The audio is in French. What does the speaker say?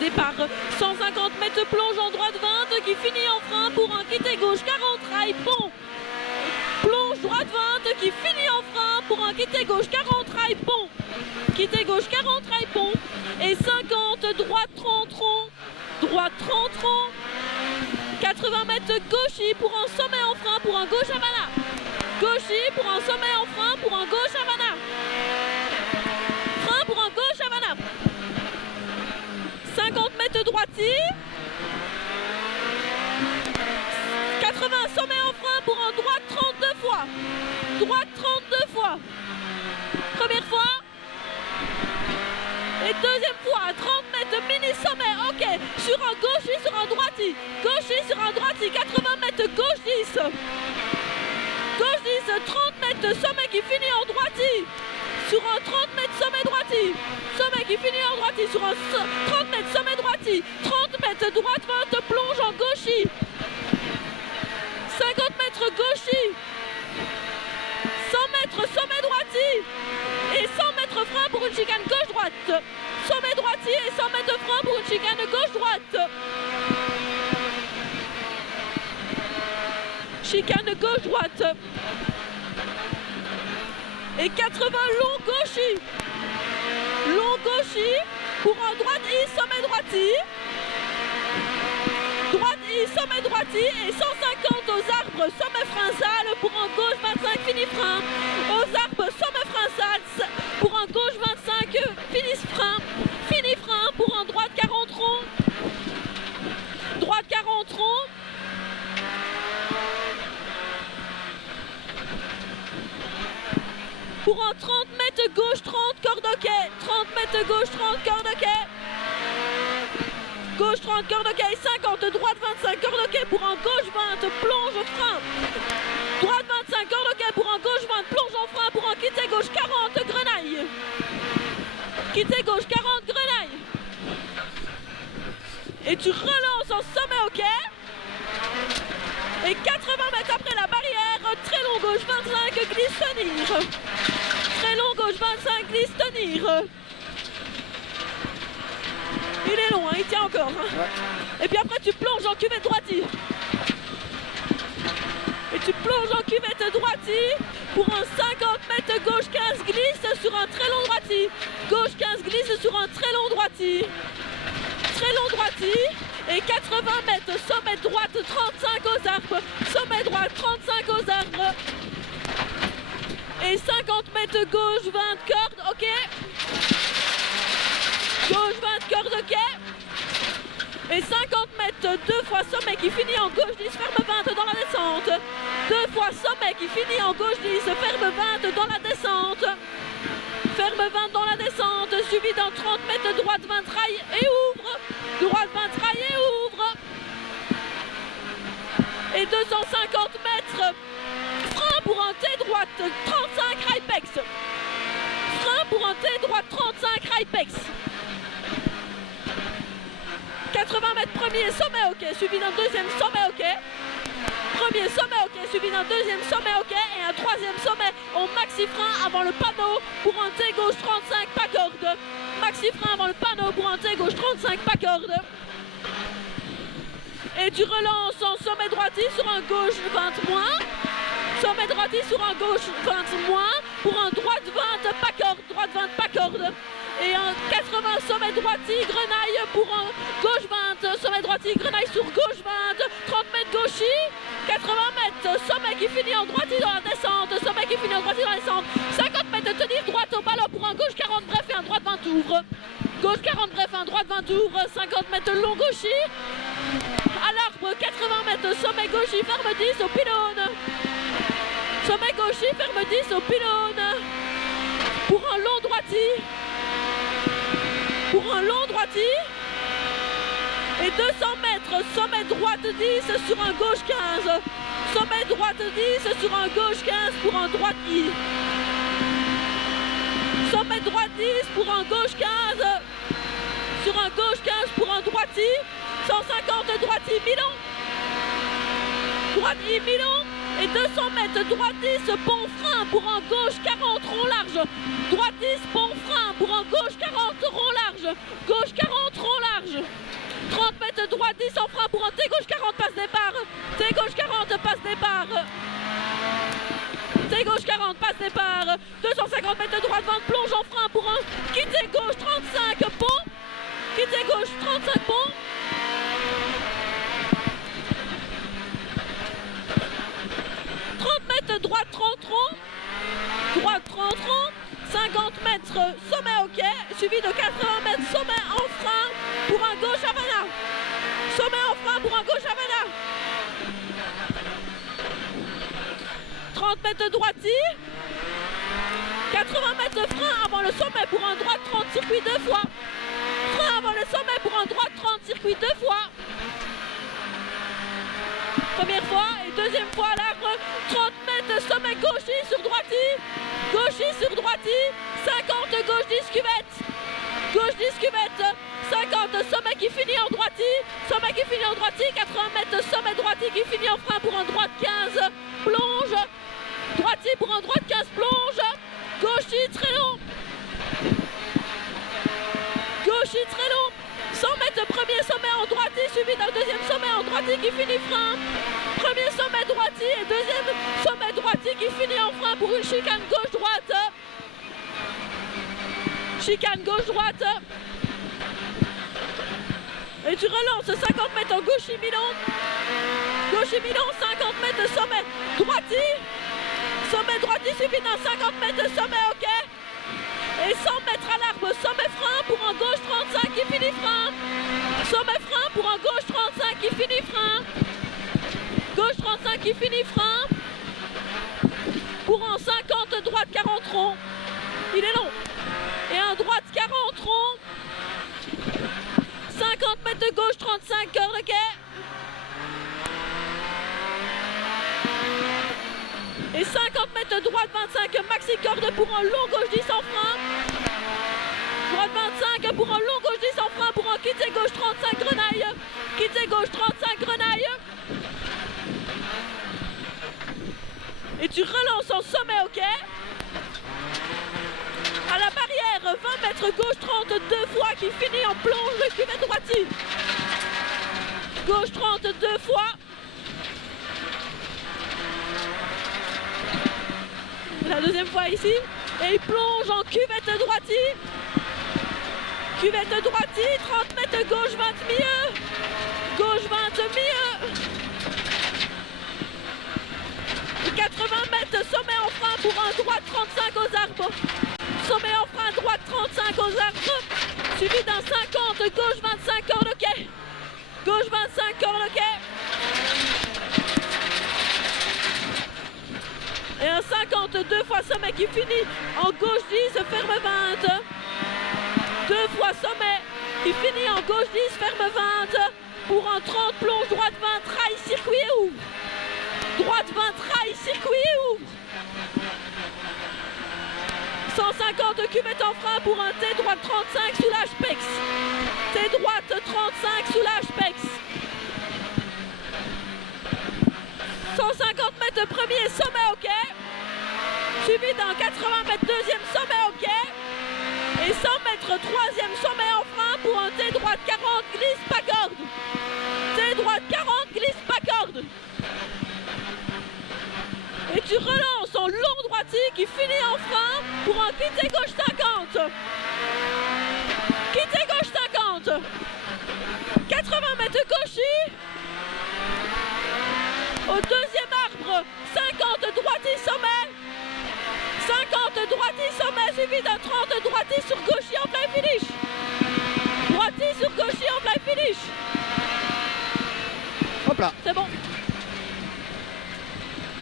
Départ 150 mètres plonge en droite 20 qui finit en frein pour un quitté gauche 40 rail pont. Plonge droite 20 qui finit en frein pour un quitté gauche 40 rail pont. Quitté gauche 40 rail pont. Et 50 droite 30 rond. Droite 30 rond. 80 mètres gauchy pour un sommet en frein pour un gauche Havana. Gauchy pour un sommet en frein pour un gauche Havana. Frein pour un gauche Havana. 50 mètres droiti. 80 sommet en frein pour un droite 32 fois. Droite 32 fois. Première fois. Et deuxième fois, 30 mètres mini sommet, ok. Sur un gauche, sur un droiti. Gauche, sur un droiti, 80 mètres gauche 10. Gauche 10, 30 mètres sommet qui finit en droiti. Sur un 30 mètres sommet droiti. Sommet qui finit en droiti. Sur un 30 mètres sommet droiti. 30 mètres droite 20, plonge en gauchi. 50 mètres gauchi. 100 mètres sommet droiti. Et 100 mètres frein pour une chicane gauche-droite. Sommet droiti et 100 mètres frein pour une chicane gauche-droite. Chicane gauche-droite. Et 80 long gauchi. Long gauchi pour un droite I, sommet droiti. Droite I, sommet droiti et 150 aux arbres, sommet frein sale pour un gauche 25, fini frein. Aux arbres, sommet frein sale pour un gauche 25, fini frein. Fini frein pour un droite 40 rond. Droite 40 rond. Pour un 30 mètres gauche 30, corde au quai. 30 mètres gauche 30, corde au quai. Gauche 30, corde au quai, 50, droite 25, corde au quai pour un gauche 20, plonge frein. Droite 25, corde au quai pour un gauche 20, plonge en frein pour un quitté gauche 40, grenaille. Quitté gauche 40, grenaille. Et tu relances en sommet au quai. Et 80 mètres après la barrière, très long gauche 25, glisse tenir. Très long gauche 25, glisse tenir. Il est long, hein, il tient encore. Hein. Ouais. Et puis après tu plonges en cuvette droiti. Et tu plonges en cuvette droiti pour un 50 mètres gauche 15 glisse sur un très long droiti. Gauche 15 glisse sur un très long droiti. Très long droiti. Et 80 mètres sommet droite 35 aux arbres. Sommet droite 35 aux arbres. Et 50 mètres gauche 20 cordes, ok. Gauche 20 corde ok. Et 50 mètres 2 fois sommet qui finit en gauche 10, ferme 20 dans la descente. 2 fois sommet qui finit en gauche 10, ferme 20 dans la descente. Ferme 20 dans la descente, suivi d'un 30 mètres droite 20 rail et ouvre. Droite 20 rail et ouvre. Et 250 mètres, frein pour un T droite 35 rail pex. Frein pour un T droite 35 rail pex. 80 mètres premier sommet ok, suivi d'un deuxième sommet ok. Premier sommet ok, suivi d'un deuxième sommet ok et un troisième sommet au maxi frein avant le panneau pour un T gauche 35 pas corde. Maxi frein avant le panneau pour un T gauche 35 pas corde. Et tu relances en sommet droiti sur un gauche 20 moins. Sommet droiti sur un gauche 20 moins pour un droite 20 pas corde. Droite 20 pas corde. Et un 80 sommet droiti, grenaille pour un gauche 20, sommet droiti, grenaille sur gauche 20, 30 mètres gauchi, 80 mètres, sommet qui finit en droiti dans la descente, sommet qui finit en droiti dans la descente, 50 mètres de tenir droite au ballon pour un gauche 40 bref et un droite 20 ouvre. Gauche 40 bref, un droite 20 ouvre, 50 mètres long gauchi, à l'arbre 80 mètres, sommet gauchi, ferme 10 au pylône. Sommet gauchi, ferme 10 au pylône, pour un long droiti. Pour un long droiti et 200 mètres, sommet droite 10 sur un gauche 15. Sommet droite 10 sur un gauche 15 pour un droite I. Sommet droite 10 pour un gauche 15 sur un gauche 15 pour un droite I. 150 droite I Milan. Droite I Milan. Et 200 mètres, droite 10, pont frein pour un gauche 40 rond large. Droite 10, pont frein pour un gauche 40 rond large. Gauche 40 rond large. mètres droite 10 en frein pour un T gauche 40 passe départ. T gauche 40 passe départ. T gauche 40 passe départ. 250 mètres droite 20 plonge en frein pour un quitter gauche 35 pont. Quitter gauche 35 pont. 30 mètres droite 30 rond. Droite 30 rond. 50 mètres sommet ok, suivi de 80 mètres sommet en frein pour un gauche Havana. Sommet en frein pour un gauche Havana. 30 mètres droiti. 80 mètres de frein avant le sommet pour un droite 30 circuit 2 fois. Frein avant le sommet pour un droite 30 circuit 2 fois. Première fois et deuxième fois à l'arbre. 30 mètres sommet gauchi sur droiti. Gauchi sur droiti. 50 gauche 10 cuvette. Gauche 10 cuvette. 50 sommet qui finit en droiti. Sommet qui finit en droiti. 80 mètres sommet droiti qui finit en frein pour un droite 15. Plonge. Droiti pour un droite 15 plonge. Gauchi très long. Gauchi très long. 100 mètres premier sommet en droiti suivi d'un deuxième sommet en droiti qui finit frein. Premier sommet droiti et deuxième sommet droiti qui finit en frein pour une chicane gauche-droite. Chicane gauche-droite. Et tu relances 50 mètres en gauche-milon. Gauche-milon, 50 mètres sommet droiti. Sommet droiti suivi d'un 50 mètres sommet ok. Et 100 mètres à l'arbre, sommet frein pour un gauche 35 qui finit frein. Sommet frein pour un gauche 35 qui finit frein. Gauche 35 qui finit frein. Pour un 50 droite 40 rond. Il est long. Et un droite 40 rond. 50 mètres de gauche 35 cœur de quai. Et 50 mètres de droite 25 maxi corde pour un long gauche 10 en frein. Droite 25 pour un long gauche 10 en frein pour un quitter gauche 35 grenaille. Quitter gauche 35 grenaille. Et tu relances en sommet ok. À la barrière 20 mètres gauche 32 fois qui finit en plonge de cuvette droiti. Gauche 32 fois. La deuxième fois ici. Et il plonge en cuvette droiti. Cuvette droiti, 30 mètres gauche 20 milieu. Gauche 20 milieu. Et 80 mètres sommet en frein pour un droite 35 aux arbres. Sommet en frein droite 35 aux arbres. Suivi d'un 50 gauche 25 corde de quai. Gauche 25 corde de quai. Et un 52 fois sommet qui finit en gauche 10, ferme 20. 2 fois sommet qui finit en gauche 10, ferme 20. Pour un 30 plonge, droite 20, trail, circuit et ouvre. Droite 20, trail, circuit et ouvre. 150 cubettes en frein pour un T droite 35, soulage pex. T droite 35, soulage pex. 150 mètres premier sommet ok. Suivi d'un 80 mètres deuxième sommet ok. Et 100 mètres troisième sommet en frein pour un T droite 40 glisse pas corde. T droite 40 glisse pas corde. Et tu relances en long droiti qui finit en frein pour un quitter gauche 50. Quitter gauche 50. 80 mètres gauchi. Au deuxième arbre, 50 droiti sommet. 50 droiti sommet suivi d'un 30 droiti sur gauchi en plein finish. Droiti sur gauchi en plein finish. Hop là. C'est bon.